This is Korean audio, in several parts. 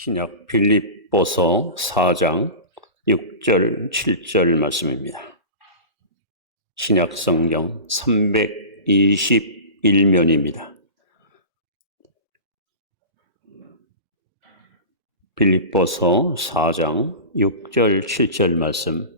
신약 빌립보서 4장 6절 7절 말씀입니다. 신약 성경 321면입니다. 빌립보서 4장 6절 7절 말씀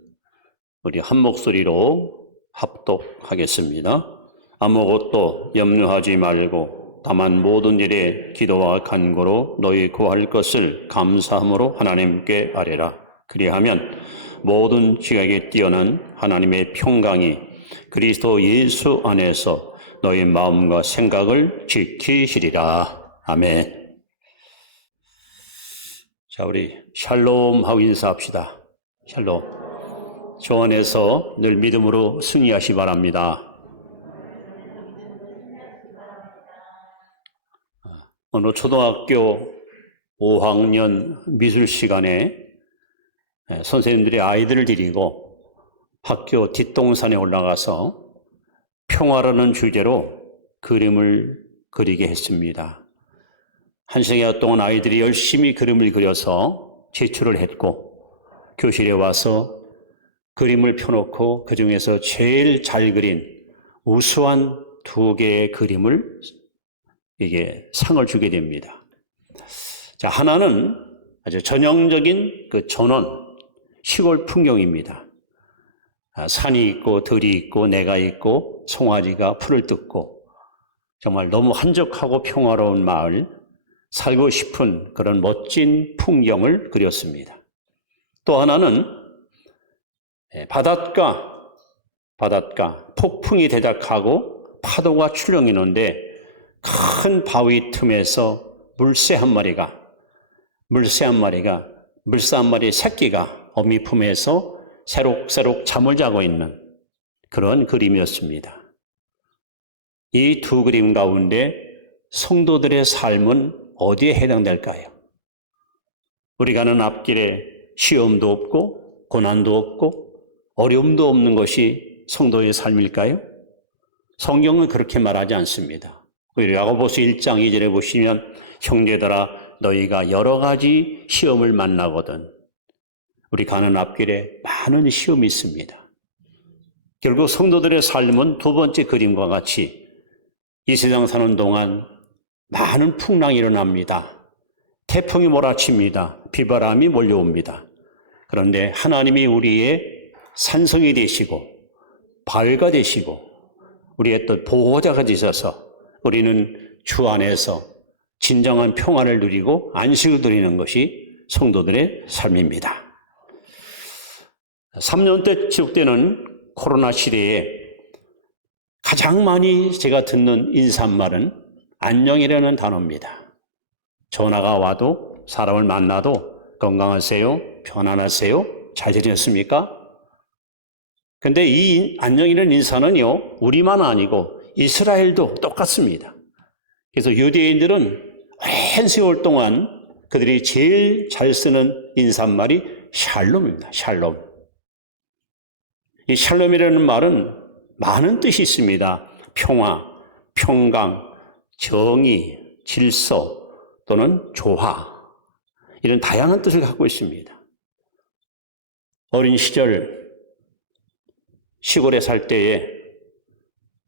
우리 한 목소리로 합독하겠습니다. 아무것도 염려하지 말고 다만 모든 일에 기도와 간구로 너희 구할 것을 감사함으로 하나님께 아뢰라. 그리하면 모든 지각에 뛰어난 하나님의 평강이 그리스도 예수 안에서 너희 마음과 생각을 지키시리라. 아멘. 자, 우리 샬롬 하고 인사합시다. 샬롬. 주 안에서 늘 믿음으로 승리하시 바랍니다. 어느 초등학교 5학년 미술 시간에 선생님들이 아이들을 데리고 학교 뒷동산에 올라가서 평화라는 주제로 그림을 그리게 했습니다. 한 시간 동안 아이들이 열심히 그림을 그려서 제출을 했고 교실에 와서 그림을 펴놓고 그 중에서 제일 잘 그린 우수한 2개의 그림을 이게 상을 주게 됩니다. 자, 하나는 아주 전형적인 그 전원 시골 풍경입니다. 산이 있고 들이 있고 내가 있고 송아지가 풀을 뜯고 정말 너무 한적하고 평화로운 마을, 살고 싶은 그런 멋진 풍경을 그렸습니다. 또 하나는 바닷가 폭풍이 대작하고 파도가 출렁이는데 큰 바위 틈에서 물새 한 마리의 새끼가 어미 품에서 새록새록 잠을 자고 있는 그런 그림이었습니다. 이 2 그림 가운데 성도들의 삶은 어디에 해당될까요? 우리 가는 앞길에 시험도 없고 고난도 없고 어려움도 없는 것이 성도의 삶일까요? 성경은 그렇게 말하지 않습니다. 오히려 야고보서 1장 2절에 보시면 형제들아 너희가 여러 가지 시험을 만나거든 우리 가는 앞길에 많은 시험이 있습니다. 결국 성도들의 삶은 2번째 그림과 같이 이 세상 사는 동안 많은 풍랑이 일어납니다. 태풍이 몰아칩니다. 비바람이 몰려옵니다. 그런데 하나님이 우리의 산성이 되시고 바위가 되시고 우리의 또 보호자가 되셔서 우리는 주 안에서 진정한 평안을 누리고 안식을 누리는 것이 성도들의 삶입니다. 3년째 지속되는 코로나 시대에 가장 많이 제가 듣는 인사말은 안녕이라는 단어입니다. 전화가 와도 사람을 만나도 건강하세요? 편안하세요? 잘 지냈습니까? 근데 이 안녕이라는 인사는요, 우리만 아니고 이스라엘도 똑같습니다. 그래서 유대인들은 오랜 세월 동안 그들이 제일 잘 쓰는 인사말이 샬롬입니다. 샬롬. 이 샬롬이라는 말은 많은 뜻이 있습니다. 평화, 평강, 정의, 질서 또는 조화 이런 다양한 뜻을 갖고 있습니다. 어린 시절 시골에 살 때에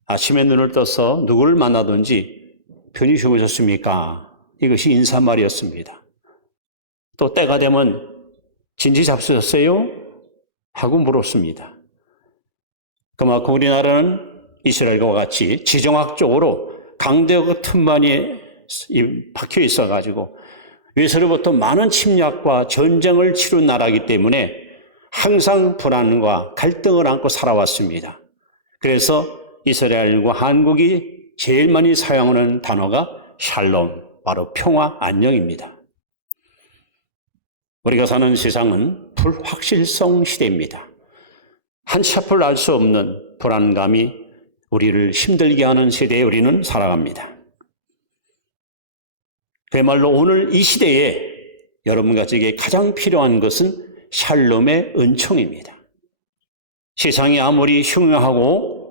아침에 눈을 떠서 누구를 만나든지 편히 주무셨습니까? 이것이 인사말이었습니다. 또 때가 되면 진지 잡수셨어요? 하고 물었습니다. 그만큼 우리나라는 이스라엘과 같이 지정학적으로 강대국 틈만이 박혀 있어가지고 외세로부터 많은 침략과 전쟁을 치른 나라이기 때문에 항상 불안과 갈등을 안고 살아왔습니다. 그래서 이스라엘과 한국이 제일 많이 사용하는 단어가 샬롬, 바로 평화, 안녕입니다. 우리가 사는 세상은 불확실성 시대입니다. 한치 앞을 알 수 없는 불안감이 우리를 힘들게 하는 세대에 우리는 살아갑니다. 그야말로 오늘 이 시대에 여러분과 제게 가장 필요한 것은 샬롬의 은총입니다. 세상이 아무리 흉흉하고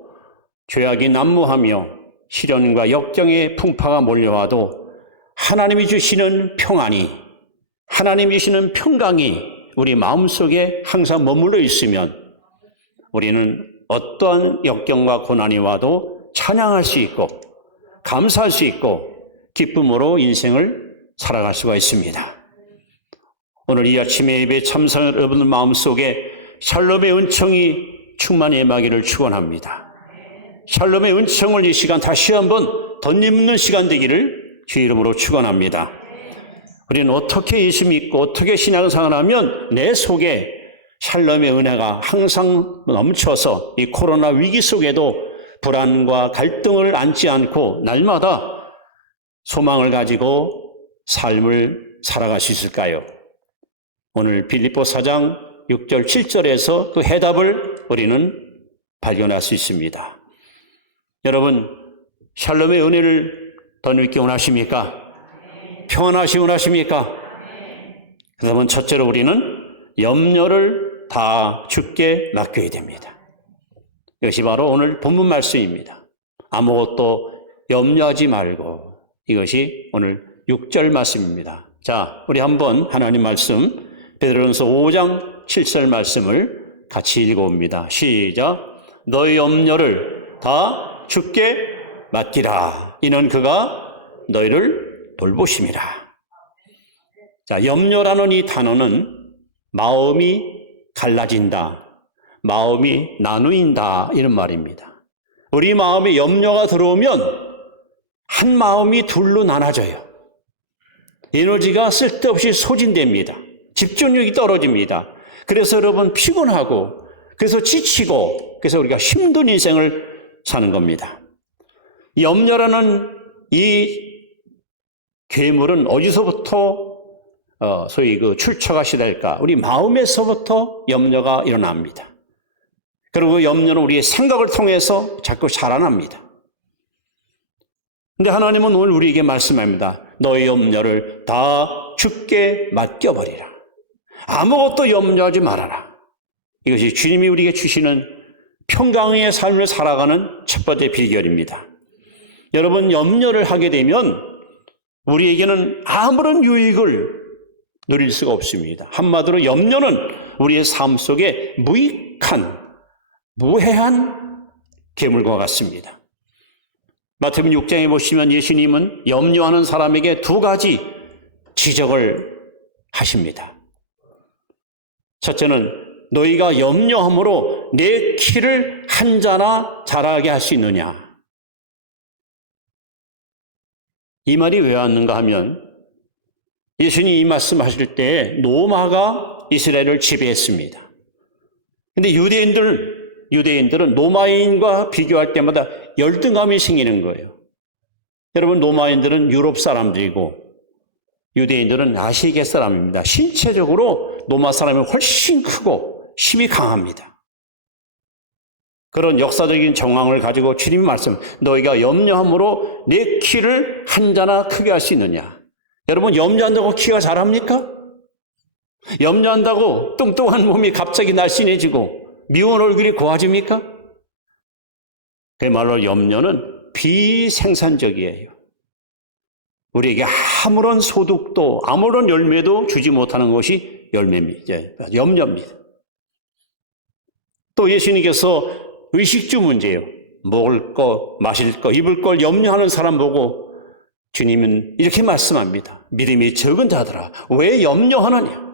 죄악이 난무하며 시련과 역경의 풍파가 몰려와도 하나님이 주시는 평안이 하나님이시는 평강이 우리 마음속에 항상 머물러 있으면 우리는 어떠한 역경과 고난이 와도 찬양할 수 있고 감사할 수 있고 기쁨으로 인생을 살아갈 수가 있습니다. 오늘 이 아침에 예배 참석한 여러분들 마음속에 샬롬의 은총이 충만히 임하기를 축원합니다. 샬롬의 은총을 이 시간 다시 한번 덧입는 시간 되기를 주 이름으로 축원합니다. 우리는 어떻게 예수 믿고 어떻게 신앙생활을 하면 내 속에 샬롬의 은혜가 항상 넘쳐서 이 코로나 위기 속에도 불안과 갈등을 안지 않고 날마다 소망을 가지고 삶을 살아갈 수 있을까요? 오늘 빌립보 4장 6절 7절에서 그 해답을 우리는 발견할 수 있습니다. 여러분, 샬롬의 은혜를 더 누리기 원하십니까? 평안하시 원하십니까? 그러면 첫째로 우리는 염려를 다 주께 맡겨야 됩니다. 이것이 바로 오늘 본문 말씀입니다. 아무것도 염려하지 말고, 이것이 오늘 6절 말씀입니다. 자, 우리 한번 하나님 말씀 베드로전서 5장 7절 말씀을 같이 읽어봅니다. 시작. 너의 염려를 다 주께 맡기라. 이는 그가 너희를 돌보심이라. 자, 염려라는 이 단어는 마음이 갈라진다, 마음이 나누인다, 이런 말입니다. 우리 마음에 염려가 들어오면 한 마음이 둘로 나눠져요. 에너지가 쓸데없이 소진됩니다. 집중력이 떨어집니다. 그래서 여러분 피곤하고, 그래서 지치고, 그래서 우리가 힘든 인생을 사는 겁니다. 염려라는 이 괴물은 어디서부터 소위 그 출처가 시달까? 우리 마음에서부터 염려가 일어납니다. 그리고 그 염려는 우리의 생각을 통해서 자꾸 자라납니다. 근데 하나님은 오늘 우리에게 말씀합니다. 너의 염려를 다 주께 맡겨버리라. 아무것도 염려하지 말아라. 이것이 주님이 우리에게 주시는 평강의 삶을 살아가는 첫 번째 비결입니다. 여러분, 염려를 하게 되면 우리에게는 아무런 유익을 누릴 수가 없습니다. 한마디로 염려는 우리의 삶 속에 무익한, 무해한 괴물과 같습니다. 마태복음 6장에 보시면 예수님은 염려하는 사람에게 두 가지 지적을 하십니다. 첫째는 너희가 염려함으로 내 키를 한 자나 자라게 할 수 있느냐. 이 말이 왜 왔는가 하면 예수님이 이 말씀하실 때 로마가 이스라엘을 지배했습니다. 근데 유대인들은 로마인과 비교할 때마다 열등감이 생기는 거예요. 여러분, 로마인들은 유럽 사람들이고 유대인들은 아시아계 사람입니다. 신체적으로 로마 사람이 훨씬 크고 힘이 강합니다. 그런 역사적인 정황을 가지고 주님이 말씀, 너희가 염려함으로 내 키를 한 자나 크게 할 수 있느냐. 여러분, 염려한다고 키가 자랍니까? 염려한다고 뚱뚱한 몸이 갑자기 날씬해지고 미운 얼굴이 고와집니까? 그야말로 염려는 비생산적이에요. 우리에게 아무런 소득도 아무런 열매도 주지 못하는 것이 염려입니다. 또 예수님께서 의식주 문제예요. 먹을 거, 마실 거, 입을 걸 염려하는 사람 보고 주님은 이렇게 말씀합니다. 믿음이 적은 자들아, 왜 염려하느냐?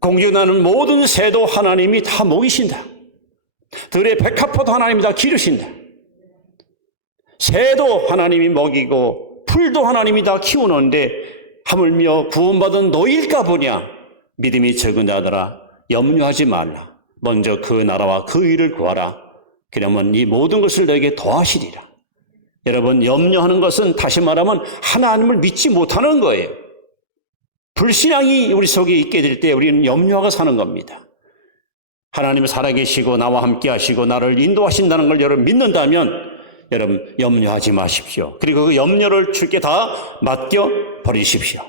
공중나는 모든 새도 하나님이 다 먹이신다. 들의 백합화도 하나님이 다 기르신다. 새도 하나님이 먹이고 풀도 하나님이 다 키우는데 하물며 구원받은 너희일까 보냐. 믿음이 적은 자들아, 염려하지 말라. 먼저 그 나라와 그 일을 구하라. 그러면 이 모든 것을 너에게 더하시리라. 여러분, 염려하는 것은 다시 말하면 하나님을 믿지 못하는 거예요. 불신앙이 우리 속에 있게 될 때 우리는 염려하고 사는 겁니다. 하나님은 살아계시고 나와 함께 하시고 나를 인도하신다는 걸 여러분 믿는다면 여러분 염려하지 마십시오. 그리고 그 염려를 주께 다 맡겨 버리십시오.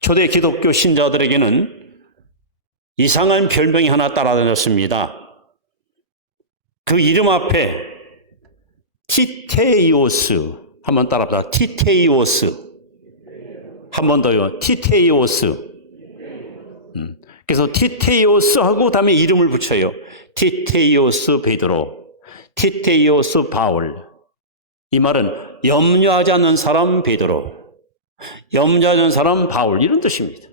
초대 기독교 신자들에게는 이상한 별명이 하나 따라다녔습니다. 그 이름 앞에 티테이오스 한번 따라합시다. 티테이오스. 한 번 더요. 티테이오스. 그래서 티테이오스 하고 다음에 이름을 붙여요. 티테이오스 베드로, 티테이오스 바울. 이 말은 염려하지 않는 사람 베드로, 염려하지 않는 사람 바울, 이런 뜻입니다.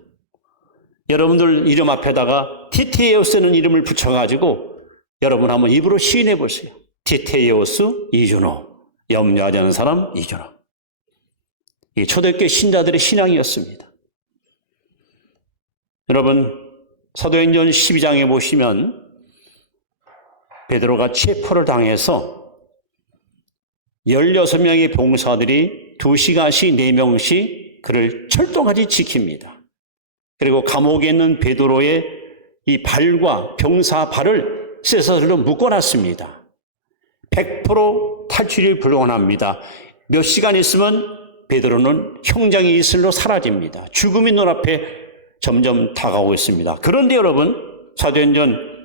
여러분들 이름 앞에다가 티테이오스는 이름을 붙여가지고 여러분 한번 입으로 시인해 보세요. 티테이오스 이준호, 염려하지 않는 사람 이준호. 이게 초대교회 신자들의 신앙이었습니다. 여러분 사도행전 12장에 보시면 베드로가 체포를 당해서 16명의 봉사들이 2시간씩 4명씩 그를 철저하게 지킵니다. 그리고 감옥에 있는 베드로의 이 발과 병사 발을 쇠사슬로 묶어놨습니다. 100% 탈출이 불가능합니다. 몇 시간 있으면 베드로는 형장의 이슬로 사라집니다. 죽음이 눈앞에 점점 다가오고 있습니다. 그런데 여러분 사도행전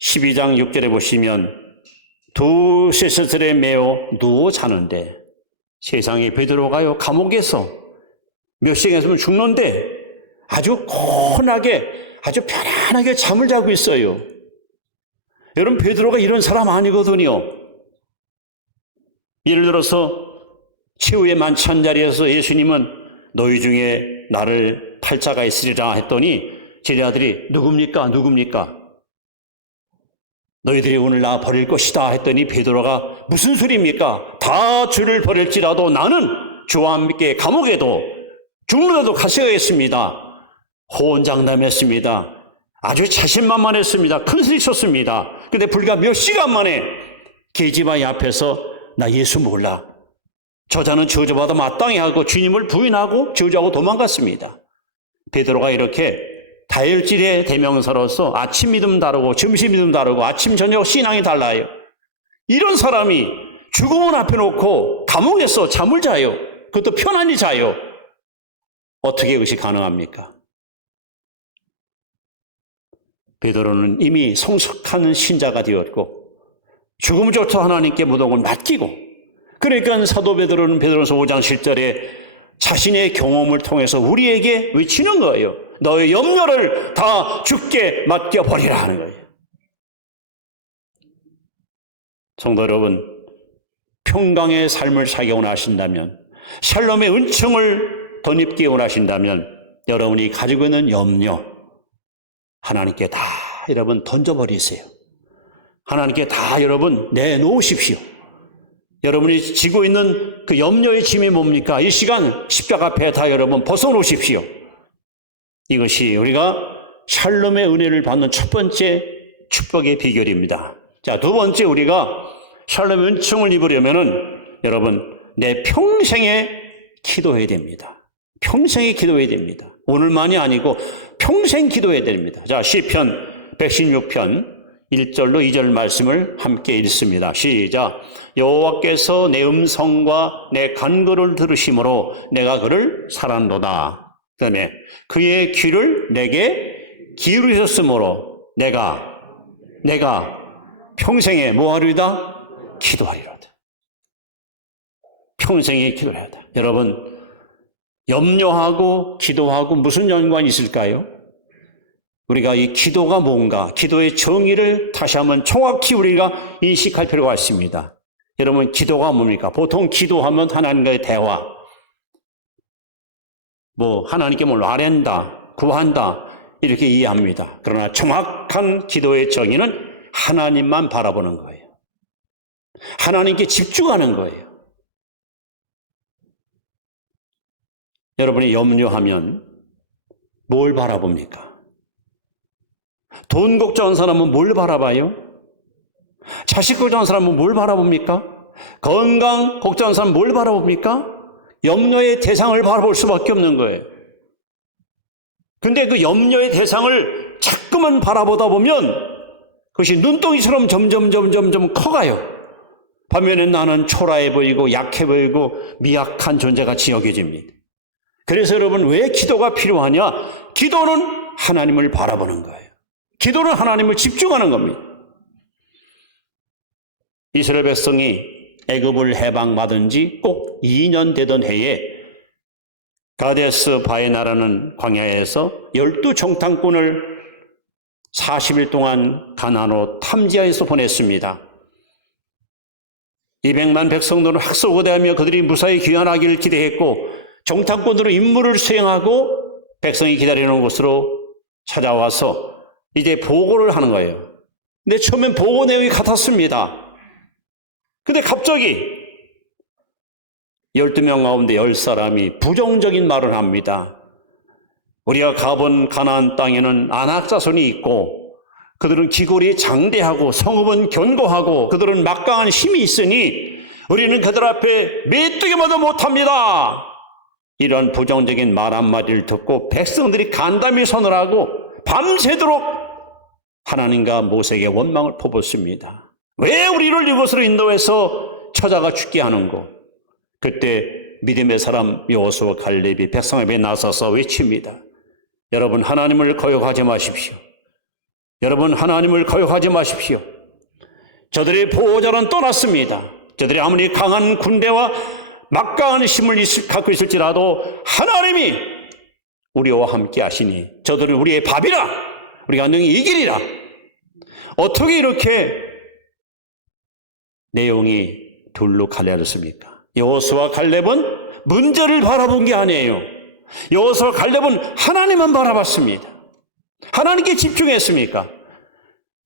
12장 6절에 보시면 두 쇠사슬에 매어 누워 자는데 세상에 베드로가요 감옥에서 몇 시간 있으면 죽는데 아주 고운하게 아주 편안하게 잠을 자고 있어요. 여러분 베드로가 이런 사람 아니거든요. 예를 들어서 최후의 만찬 자리에서 예수님은 너희 중에 나를 팔 자가 있으리라 했더니 제자들이 누굽니까? 너희들이 오늘 나 버릴 것이다 했더니 베드로가 무슨 소리입니까? 다 주를 버릴지라도 나는 주와 함께 감옥에도 죽는데도 가셔야겠습니다. 호언장담했습니다. 아주 자신만만했습니다. 큰 소리 쳤습니다. 근데 불과 몇 시간 만에 계집아이 앞에서 나 예수 몰라. 저자는 저주받아 마땅히 하고 주님을 부인하고 저주하고 도망갔습니다. 베드로가 이렇게 다혈질의 대명사로서 아침 믿음 다르고 점심 믿음 다르고 아침 저녁 신앙이 달라요. 이런 사람이 죽음을 앞에 놓고 감옥에서 잠을 자요. 그것도 편안히 자요. 어떻게 그것이 가능합니까? 베드로는 이미 성숙한 신자가 되었고 죽음조차 하나님께 모든 걸 맡기고, 그러니까 사도 베드로는 베드로서 5장 7절에 자신의 경험을 통해서 우리에게 외치는 거예요. 너의 염려를 다 주께 맡겨버리라 하는 거예요. 성도 여러분, 평강의 삶을 살기 원하신다면, 샬롬의 은총을 덧입기 원하신다면 여러분이 가지고 있는 염려 하나님께 다 여러분 던져버리세요. 하나님께 다 여러분 내놓으십시오. 여러분이 지고 있는 그 염려의 짐이 뭡니까? 이 시간 십자가 앞에 다 여러분 벗어놓으십시오. 이것이 우리가 샬롬의 은혜를 받는 첫 번째 축복의 비결입니다. 자, 두 번째, 우리가 샬롬의 은총을 입으려면은 여러분 내 평생에 기도해야 됩니다. 평생에 기도해야 됩니다. 오늘만이 아니고 평생 기도해야 됩니다. 자, 시편 116편 1절로 2절 말씀을 함께 읽습니다. 시작. 여호와께서 내 음성과 내 간구를 들으심으로 내가 그를 사랑한도다. 그 다음에 그의 귀를 내게 기울이셨으므로 내가 평생에 뭐하리다? 기도하리로다. 평생에 기도해야 돼. 여러분, 염려하고 기도하고 무슨 연관이 있을까요? 우리가 이 기도가 뭔가, 기도의 정의를 다시 한번 정확히 우리가 인식할 필요가 있습니다. 여러분, 기도가 뭡니까? 보통 기도하면 하나님과의 대화, 하나님께 뭘 아랜다, 구한다, 이렇게 이해합니다. 그러나 정확한 기도의 정의는 하나님만 바라보는 거예요. 하나님께 집중하는 거예요. 여러분이 염려하면 뭘 바라봅니까? 돈 걱정하는 사람은 뭘 바라봐요? 자식 걱정하는 사람은 뭘 바라봅니까? 건강 걱정하는 사람은 뭘 바라봅니까? 염려의 대상을 바라볼 수밖에 없는 거예요. 근데 그 염려의 대상을 자꾸만 바라보다 보면 그것이 눈덩이처럼 점점 커가요. 반면에 나는 초라해 보이고 약해 보이고 미약한 존재같이 여겨집니다. 그래서 여러분, 왜 기도가 필요하냐? 기도는 하나님을 바라보는 거예요. 기도는 하나님을 집중하는 겁니다. 이스라엘 백성이 애굽을 해방받은 지 꼭 2년 되던 해에 가데스 바에나라는 광야에서 12정탐꾼을 40일 동안 가나안으로 탐지하여서 보냈습니다. 200만 백성들은 학소고대하며 그들이 무사히 귀환하기를 기대했고 정탐꾼들은 임무를 수행하고 백성이 기다리는 곳으로 찾아와서 이제 보고를 하는 거예요. 근데 처음엔 보고 내용이 같았습니다. 근데 갑자기 12명 가운데 10사람이 부정적인 말을 합니다. 우리가 가본 가나안 땅에는 아낙 자손이 있고 그들은 기골이 장대하고 성읍은 견고하고 그들은 막강한 힘이 있으니 우리는 그들 앞에 메뚜기마도 못합니다. 이러한 부정적인 말 한마디를 듣고 백성들이 간담이 선을 하고 밤새도록 하나님과 모세에게 원망을 퍼붓습니다. 왜 우리를 이곳으로 인도해서 처자가 죽게 하는고? 그때 믿음의 사람 여호수아 갈렙이 백성 앞에 나서서 외칩니다. 여러분, 하나님을 거역하지 마십시오. 여러분, 하나님을 거역하지 마십시오. 저들의 보호자는 떠났습니다. 저들이 아무리 강한 군대와 막강한 힘을 갖고 있을지라도 하나님이 우리와 함께 하시니 저들은 우리의 밥이라, 우리가 능히 이기리라. 어떻게 이렇게 내용이 둘로 갈라졌습니까? 여호수아 갈렙은 문제를 바라본 게 아니에요. 여호수아 갈렙은 하나님만 바라봤습니다. 하나님께 집중했습니까?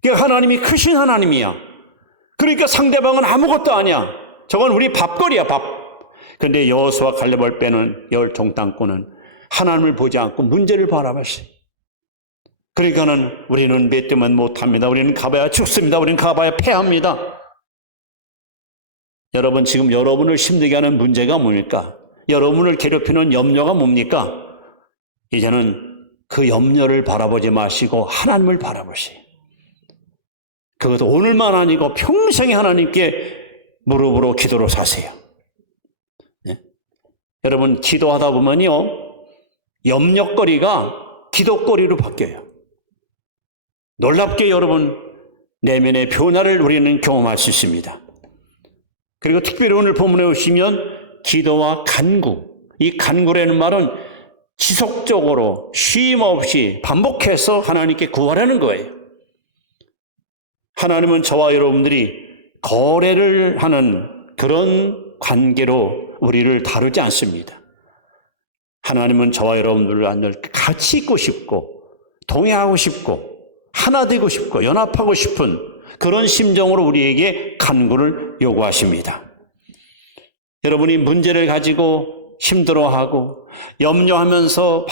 하나님이 크신 하나님이야. 그러니까 상대방은 아무것도 아니야. 저건 우리 밥거리야, 밥. 근데 여호수아 갈렙을 빼는 열 정탐꾼은 하나님을 보지 않고 문제를 바라봤어요. 그러니까는 우리는 몇 대만 못합니다. 우리는 가봐야 죽습니다. 우리는 가봐야 패합니다. 여러분, 지금 여러분을 힘들게 하는 문제가 뭡니까? 여러분을 괴롭히는 염려가 뭡니까? 이제는 그 염려를 바라보지 마시고 하나님을 바라보세요. 그것도 오늘만 아니고 평생에 하나님께 무릎으로 기도로 사세요. 네? 여러분, 기도하다 보면요, 염려거리가 기도거리로 바뀌어요. 놀랍게 여러분, 내면의 변화를 우리는 경험할 수 있습니다. 그리고 특별히 오늘 본문에 오시면 기도와 간구, 이 간구라는 말은 지속적으로 쉼 없이 반복해서 하나님께 구하라는 거예요. 하나님은 저와 여러분들이 거래를 하는 그런 관계로 우리를 다루지 않습니다. 하나님은 저와 여러분들을 같이 있고 싶고 동행하고 싶고 하나 되고 싶고 연합하고 싶은 그런 심정으로 우리에게 간구를 요구하십니다. 여러분이 문제를 가지고 힘들어하고 염려하면서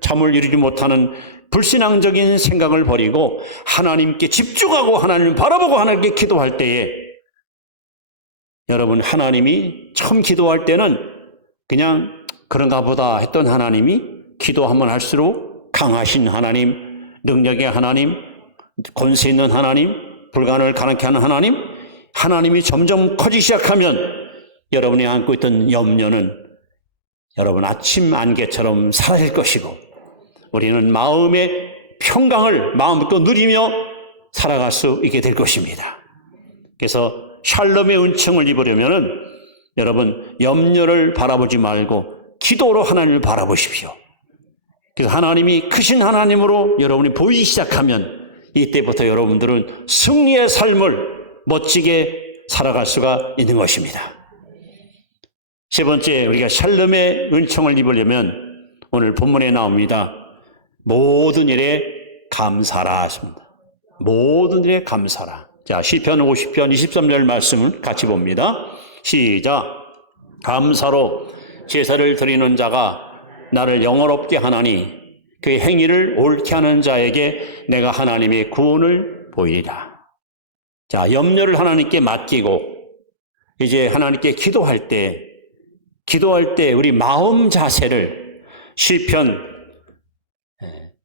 잠을 이루지 못하는 불신앙적인 생각을 버리고 하나님께 집중하고 하나님을 바라보고 하나님께 기도할 때에 여러분, 하나님이 처음 기도할 때는 그냥 그런가 보다 했던 하나님이 기도하면 할수록 강하신 하나님, 능력의 하나님, 권세 있는 하나님, 불가능을 가능케 하는 하나님, 하나님이 점점 커지기 시작하면 여러분이 안고 있던 염려는 여러분 아침 안개처럼 사라질 것이고 우리는 마음의 평강을 마음부터 누리며 살아갈 수 있게 될 것입니다. 그래서 샬롬의 은총을 입으려면 여러분 염려를 바라보지 말고 기도로 하나님을 바라보십시오. 그래서 하나님이 크신 하나님으로 여러분이 보이기 시작하면 이때부터 여러분들은 승리의 삶을 멋지게 살아갈 수가 있는 것입니다. 세 번째, 우리가 샬롬의 은총을 입으려면 오늘 본문에 나옵니다. 모든 일에 감사라 하십니다. 모든 일에 감사라. 자, 시편 50편 23절 말씀을 같이 봅니다. 시작. 감사로 제사를 드리는 자가 나를 영화롭게 하나니 그 행위를 옳게 하는 자에게 내가 하나님의 구원을 보이리라. 자, 염려를 하나님께 맡기고 이제 하나님께 기도할 때 우리 마음 자세를 시편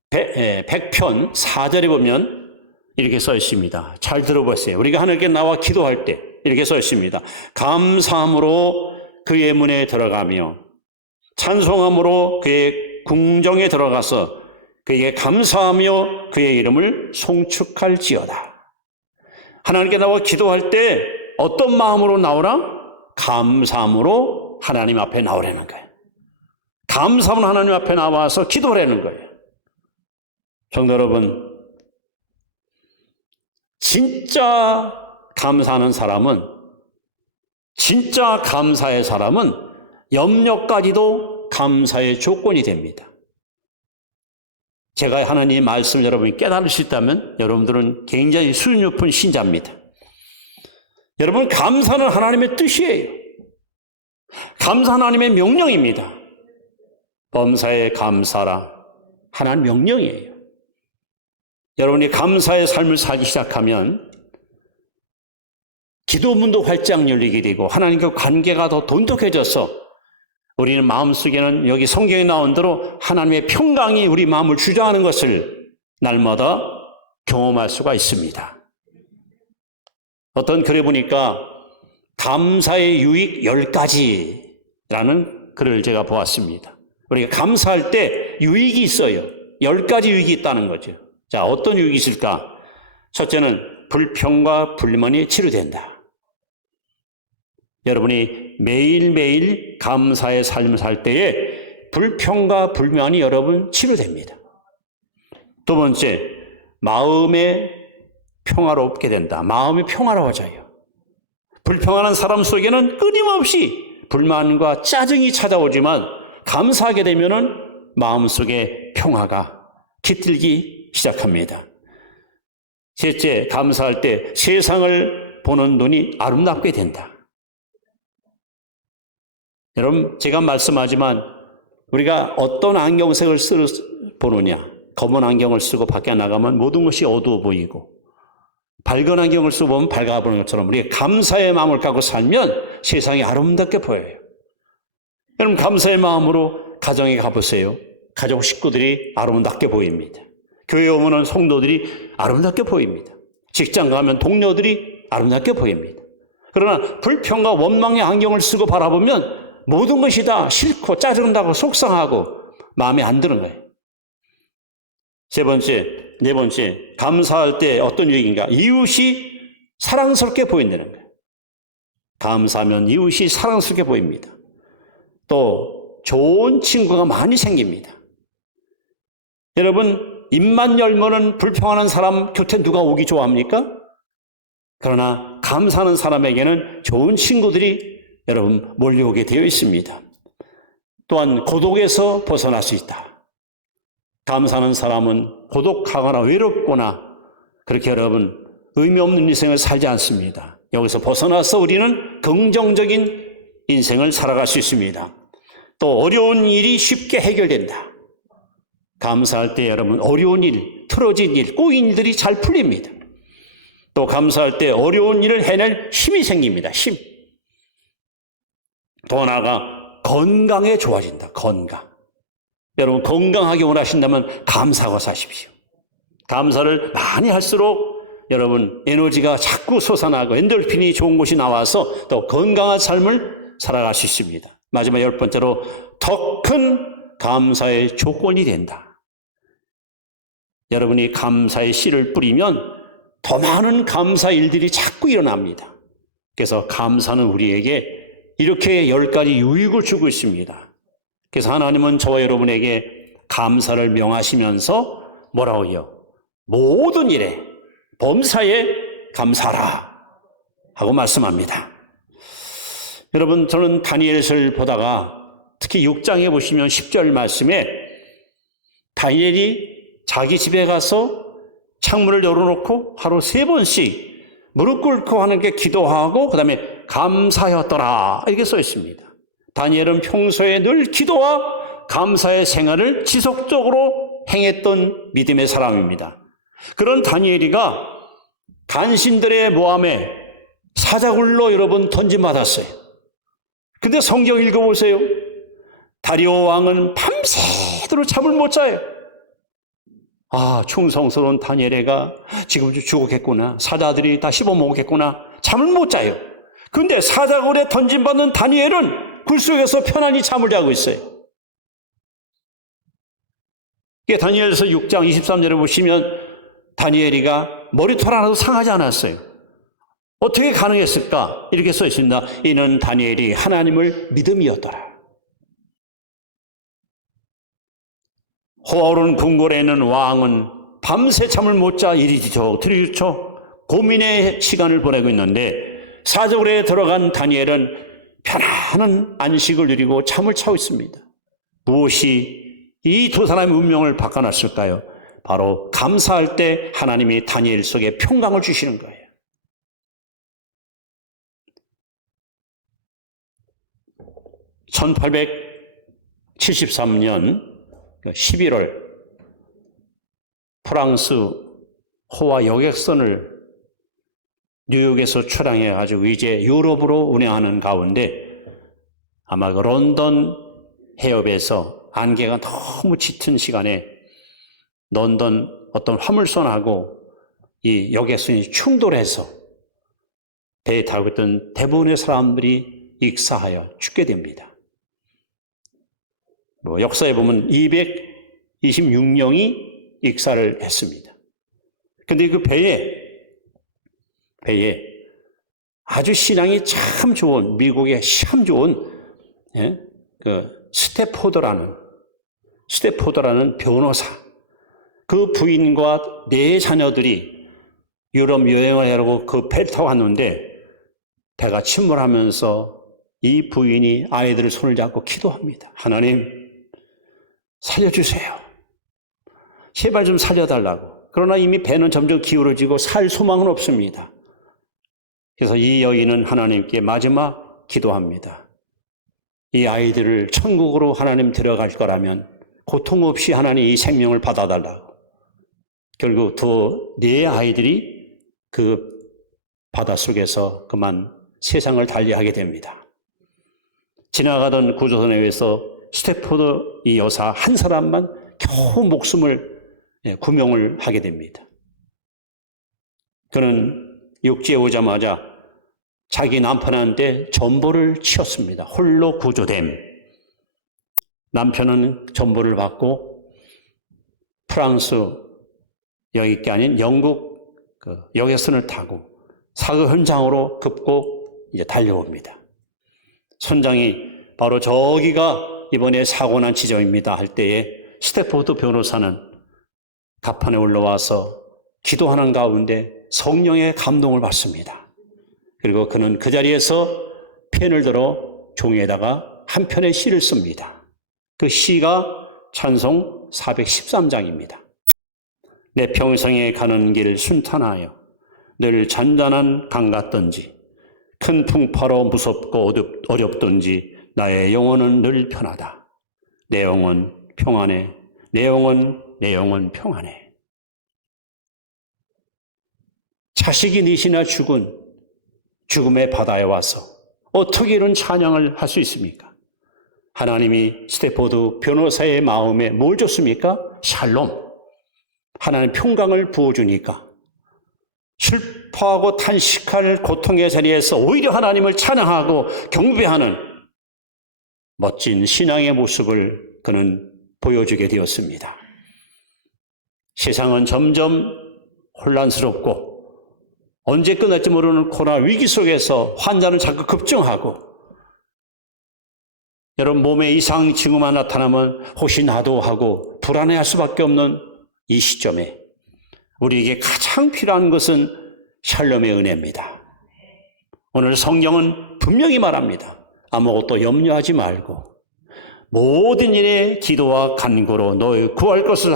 100편 4절에 보면 이렇게 써 있습니다. 잘 들어보세요. 우리가 하나님께 나와 기도할 때 이렇게 써 있습니다. 감사함으로 그의 문에 들어가며 찬송함으로 그의 궁정에 들어가서 그에게 감사하며 그의 이름을 송축할지어다. 하나님께 나와 기도할 때 어떤 마음으로 나오라? 감사함으로 하나님 앞에 나오라는 거예요. 감사함으로 하나님 앞에 나와서 기도하라는 거예요. 성도 여러분, 진짜 감사하는 사람은, 진짜 감사의 사람은 염려까지도 감사의 조건이 됩니다. 제가 하나님의 말씀을 여러분이 깨달을 수 있다면 여러분들은 굉장히 수준 높은 신자입니다. 여러분, 감사는 하나님의 뜻이에요. 감사 하나님의 명령입니다. 범사에 감사라, 하나님 명령이에요. 여러분이 감사의 삶을 살기 시작하면 기도문도 활짝 열리게 되고 하나님과 관계가 더 돈독해져서 우리는 마음속에는 여기 성경에 나온 대로 하나님의 평강이 우리 마음을 주장하는 것을 날마다 경험할 수가 있습니다. 어떤 글에 보니까 감사의 유익 10가지라는 글을 제가 보았습니다. 우리가 감사할 때 유익이 있어요. 10가지 유익이 있다는 거죠. 자, 어떤 유익이 있을까? 첫째는 불평과 불만이 치료된다. 여러분이 매일매일 감사의 삶을 살 때에 불평과 불만이 여러분 치료됩니다. 두 번째, 마음에 평화롭게 된다. 마음이 평화로워져요. 불평하는 사람 속에는 끊임없이 불만과 짜증이 찾아오지만 감사하게 되면은 마음속에 평화가 깃들기 시작합니다. 셋째, 감사할 때 세상을 보는 눈이 아름답게 된다. 여러분, 제가 말씀하지만 우리가 어떤 안경색을 보느냐, 검은 안경을 쓰고 밖에 나가면 모든 것이 어두워 보이고 밝은 안경을 쓰고 보면 밝아 보이는 것처럼 우리가 감사의 마음을 갖고 살면 세상이 아름답게 보여요. 여러분, 감사의 마음으로 가정에 가보세요. 가족 식구들이 아름답게 보입니다. 교회 오면 성도들이 아름답게 보입니다. 직장 가면 동료들이 아름답게 보입니다. 그러나 불평과 원망의 안경을 쓰고 바라보면 모든 것이 다 싫고 짜증나고 속상하고 마음에 안 드는 거예요. 네 번째, 감사할 때 어떤 유익인가? 이웃이 사랑스럽게 보인다는 거예요. 감사하면 이웃이 사랑스럽게 보입니다. 또 좋은 친구가 많이 생깁니다. 여러분, 입만 열면은 불평하는 사람 곁에 누가 오기 좋아합니까? 그러나 감사하는 사람에게는 좋은 친구들이 여러분 몰려오게 되어 있습니다. 또한 고독에서 벗어날 수 있다. 감사하는 사람은 고독하거나 외롭거나 그렇게 여러분 의미 없는 인생을 살지 않습니다. 여기서 벗어나서 우리는 긍정적인 인생을 살아갈 수 있습니다. 또 어려운 일이 쉽게 해결된다. 감사할 때 여러분 어려운 일, 틀어진 일, 꼬인 일들이 잘 풀립니다. 또 감사할 때 어려운 일을 해낼 힘이 생깁니다. 힘. 더 나아가 건강에 좋아진다. 건강. 여러분 건강하게 원하신다면 감사하고 사십시오. 감사를 많이 할수록 여러분 에너지가 자꾸 솟아나고 엔돌핀이 좋은 곳이 나와서 더 건강한 삶을 살아갈 수 있습니다. 마지막 10번째로 더 큰 감사의 조건이 된다. 여러분이 감사의 씨를 뿌리면 더 많은 감사 일들이 자꾸 일어납니다. 그래서 감사는 우리에게 이렇게 10가지 유익을 주고 있습니다. 그래서 하나님은 저와 여러분에게 감사를 명하시면서 뭐라고 해요? 모든 일에 범사에 감사하라 하고 말씀합니다. 여러분, 저는 다니엘서를 보다가 특히 6장에 보시면 10절 말씀에 다니엘이 자기 집에 가서 창문을 열어놓고 하루 3번씩 무릎 꿇고 하나님께 기도하고 그 다음에 감사하였더라 이렇게 써 있습니다. 다니엘은 평소에 늘 기도와 감사의 생활을 지속적으로 행했던 믿음의 사람입니다. 그런 다니엘이가 간신들의 모함에 사자굴로 여러분 던짐받았어요. 근데 성경 읽어보세요. 다리오 왕은 밤새도록 잠을 못 자요. 아, 충성스러운 다니엘애가 지금 죽었겠구나. 사자들이 다 씹어먹겠구나. 잠을 못 자요. 근데 사자굴에 던짐받는 다니엘은 굴 속에서 편안히 잠을 자고 있어요. 이게 다니엘서 6장 23절에 보시면 다니엘이가 머리털 하나도 상하지 않았어요. 어떻게 가능했을까? 이렇게 써 있습니다. 이는 다니엘이 하나님을 믿음이었더라. 호화로운 궁궐에 있는 왕은 밤새 잠을 못 자 이리저리 들이쳐 고민의 시간을 보내고 있는데 사저울에 들어간 다니엘은 편안한 안식을 누리고 잠을 자고 있습니다. 무엇이 이 두 사람의 운명을 바꿔놨을까요? 바로 감사할 때 하나님이 다니엘 속에 평강을 주시는 거예요. (1873년 11월) 프랑스 호화 여객선을 뉴욕에서 출항해 가지고 이제 유럽으로 운행하는 가운데 아마 그 런던 해협에서 안개가 너무 짙은 시간에 런던 어떤 화물선하고 이 여객선이 충돌해서 배에 타고 있던 대부분의 사람들이 익사하여 죽게 됩니다. 역사에 보면 226명이 익사를 했습니다. 근데 그 배에 아주 신앙이 참 좋은, 미국의 참 좋은, 그 스태포드라는 변호사, 그 부인과 네 자녀들이 유럽 여행을 하려고 그 배를 타고 갔는데 배가 침몰하면서 이 부인이 아이들의 손을 잡고 기도합니다. 하나님, 살려주세요. 제발 좀 살려달라고. 그러나 이미 배는 점점 기울어지고 살 소망은 없습니다. 그래서 이 여인은 하나님께 마지막 기도합니다. 이 아이들을 천국으로 하나님 데려갈 거라면 고통 없이 하나님 이 생명을 받아달라고. 결국 네 아이들이 그 바닷속에서 그만 세상을 달리하게 됩니다. 지나가던 구조선에 의해서 스태포드 이 여사 한 사람만 겨우 목숨을 구명을 하게 됩니다. 그는 육지에 오자마자 자기 남편한테 전보를 치었습니다. 홀로 구조됨. 남편은 전보를 받고 프랑스 여객이 아닌 영국 여객선을 타고 사고 현장으로 급고 이제 달려옵니다. 선장이 바로 저기가 이번에 사고 난 지점입니다 할 때에 스태포드 변호사는 갑판에 올라와서 기도하는 가운데 성령의 감동을 받습니다. 그리고 그는 그 자리에서 펜을 들어 종이에다가 한 편의 시를 씁니다. 그 시가 찬송 413장입니다. 내 평생에 가는 길 순탄하여 늘 잔잔한 강 같던지 큰 풍파로 무섭고 어렵던지 나의 영혼은 늘 편하다. 내 영혼 평안해. 내 영혼 평안해. 자식이 넷이나 죽은 죽음의 바다에 와서 어떻게 이런 찬양을 할 수 있습니까? 하나님이 스태포드 변호사의 마음에 뭘 줬습니까? 샬롬. 하나님 평강을 부어주니까 슬퍼하고 탄식할 고통의 자리에서 오히려 하나님을 찬양하고 경배하는 멋진 신앙의 모습을 그는 보여주게 되었습니다. 세상은 점점 혼란스럽고 언제 끝날지 모르는 코로나 위기 속에서 환자는 자꾸 급증하고 여러분 몸에 이상 징후만 나타나면 혹시 나도 하고 불안해할 수밖에 없는 이 시점에 우리에게 가장 필요한 것은 샬롬의 은혜입니다. 오늘 성경은 분명히 말합니다. 아무것도 염려하지 말고 모든 일에 기도와 간구로 너희 구할 것을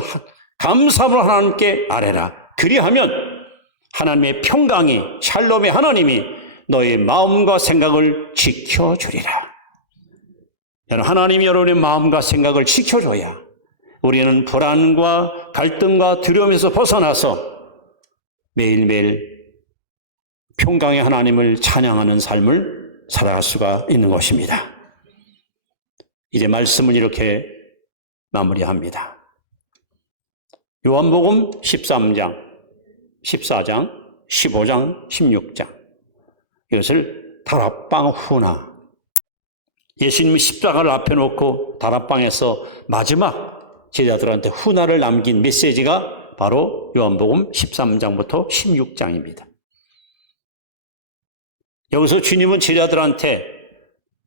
감사함으로 하나님께 아뢰라. 그리하면 하나님의 평강이 샬롬의 하나님이 너희 마음과 생각을 지켜주리라. 하나님이 여러분의 마음과 생각을 지켜줘야 우리는 불안과 갈등과 두려움에서 벗어나서 매일매일 평강의 하나님을 찬양하는 삶을 살아갈 수가 있는 것입니다. 이제 말씀은 이렇게 마무리합니다. 요한복음 13장, 14장, 15장, 16장 이것을 다락방 후나 예수님이 십자가를 앞에 놓고 다락방에서 마지막 제자들한테 후나를 남긴 메시지가 바로 요한복음 13장부터 16장입니다. 여기서 주님은 제자들한테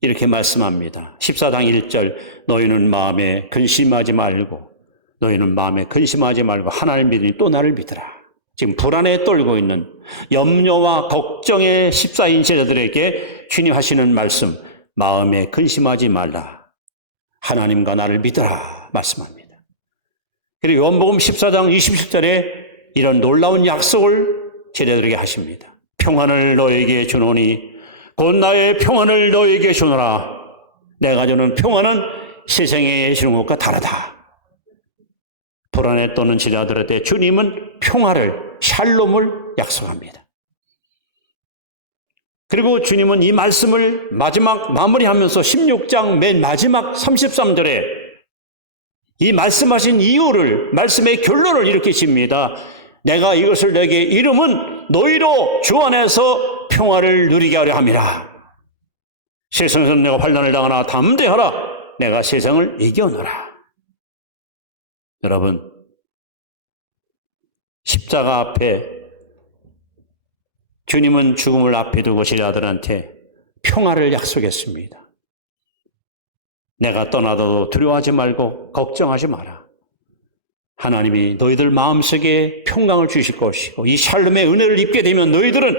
이렇게 말씀합니다. 14장 1절, 너희는 마음에 근심하지 말고 하나님을 믿으니 또 나를 믿으라. 지금 불안에 떨고 있는 염려와 걱정에 휩싸인 제자들에게 주님 하시는 말씀, 마음에 근심하지 말라. 하나님과 나를 믿으라 말씀합니다. 그리고 요한복음 14장 27절에 이런 놀라운 약속을 제자들에게 하십니다. 평안을 너에게 주노니 곧 나의 평안을 너에게 주노라. 내가 주는 평안은 세상에 주는 것과 다르다. 불안에 떠는 제자들한테 주님은 평화를, 샬롬을 약속합니다. 그리고 주님은 이 말씀을 마지막 마무리하면서 16장 맨 마지막 33절에 이 말씀하신 이유를, 말씀의 결론을 이렇게 칩니다. 내가 이것을 내게 이름은 너희로 주 안에서 평화를 누리게 하려 함이라. 세상에서 내가 환난을 당하나 담대하라. 내가 세상을 이겨노라. 여러분, 십자가 앞에 주님은 죽음을 앞에 두고 제자들한테 평화를 약속했습니다. 내가 떠나도 두려워하지 말고 걱정하지 마라. 하나님이 너희들 마음속에 평강을 주실 것이고 이 샬롬의 은혜를 입게 되면 너희들은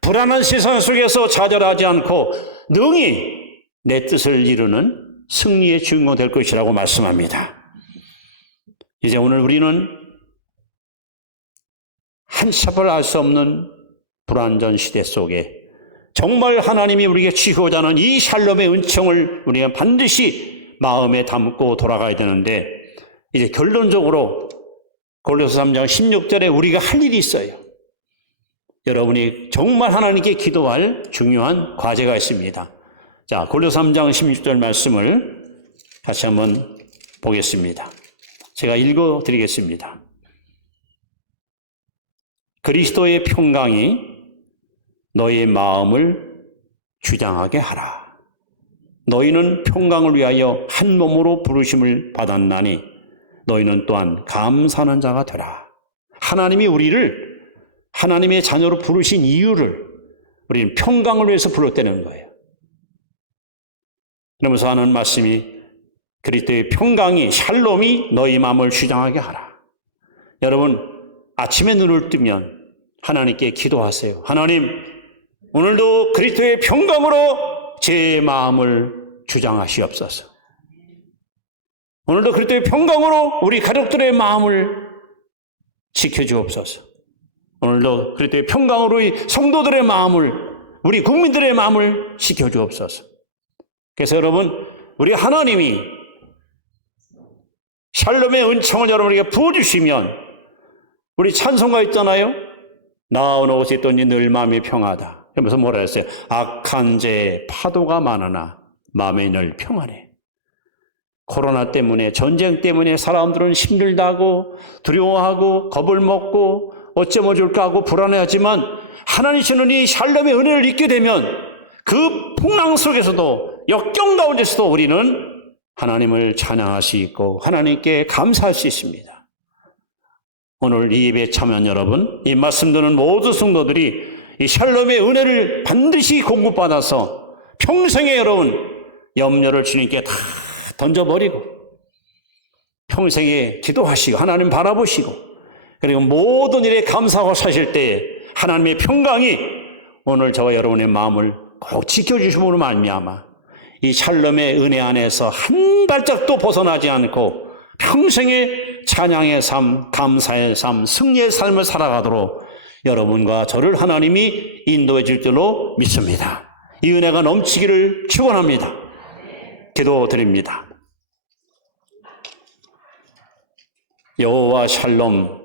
불안한 세상 속에서 좌절하지 않고 능히 내 뜻을 이루는 승리의 주인공 될 것이라고 말씀합니다. 이제 오늘 우리는 한참을 알 수 없는 불안전 시대 속에 정말 하나님이 우리에게 주시고자 하는 이 샬롬의 은총을 우리가 반드시 마음에 담고 돌아가야 되는데, 이제 결론적으로 골로새 3장 16절에 우리가 할 일이 있어요. 여러분이 정말 하나님께 기도할 중요한 과제가 있습니다. 자, 골로새 3장 16절 말씀을 다시 한번 보겠습니다. 제가 읽어드리겠습니다. 그리스도의 평강이 너희의 마음을 주장하게 하라. 너희는 평강을 위하여 한 몸으로 부르심을 받았나니 너희는 또한 감사하는 자가 되라. 하나님이 우리를 하나님의 자녀로 부르신 이유를 우리는 평강을 위해서 불렀다는 거예요. 그러면서 하는 말씀이 그리스도의 평강이, 샬롬이 너희 마음을 주장하게 하라. 여러분, 아침에 눈을 뜨면 하나님께 기도하세요. 하나님, 오늘도 그리스도의 평강으로 제 마음을 주장하시옵소서. 오늘도 그리스도의 평강으로 우리 가족들의 마음을 지켜주옵소서. 오늘도 그리스도의 평강으로 이 성도들의 마음을, 우리 국민들의 마음을 지켜주옵소서. 그래서 여러분, 우리 하나님이 샬롬의 은총을 여러분에게 부어주시면, 우리 찬송가 있잖아요. 나온 옷에 있더니 늘 마음이 평하다. 그러면서 뭐라 했어요? 악한 죄 파도가 많으나 마음이 늘 평안해. 코로나 때문에, 전쟁 때문에 사람들은 힘들다고 두려워하고 겁을 먹고 어쩌면 좋을까 하고 불안해하지만, 하나님 주는 이 샬롬의 은혜를 잊게 되면 그 풍랑 속에서도, 역경 가운데서도 우리는 하나님을 찬양할 수 있고 하나님께 감사할 수 있습니다. 오늘 이 예배에 참여한 여러분, 이 말씀 듣는 모든 성도들이 이 샬롬의 은혜를 반드시 공급받아서 평생에 여러분 염려를 주님께 다 던져버리고 평생에 기도하시고 하나님 바라보시고, 그리고 모든 일에 감사하고 사실 때에 하나님의 평강이 오늘 저와 여러분의 마음을 꼭 지켜주심으로 말미암아 이 샬롬의 은혜 안에서 한 발짝도 벗어나지 않고 평생의 찬양의 삶, 감사의 삶, 승리의 삶을 살아가도록 여러분과 저를 하나님이 인도해 줄 줄로 믿습니다. 이 은혜가 넘치기를 축원합니다. 기도드립니다. 여호와 샬롬,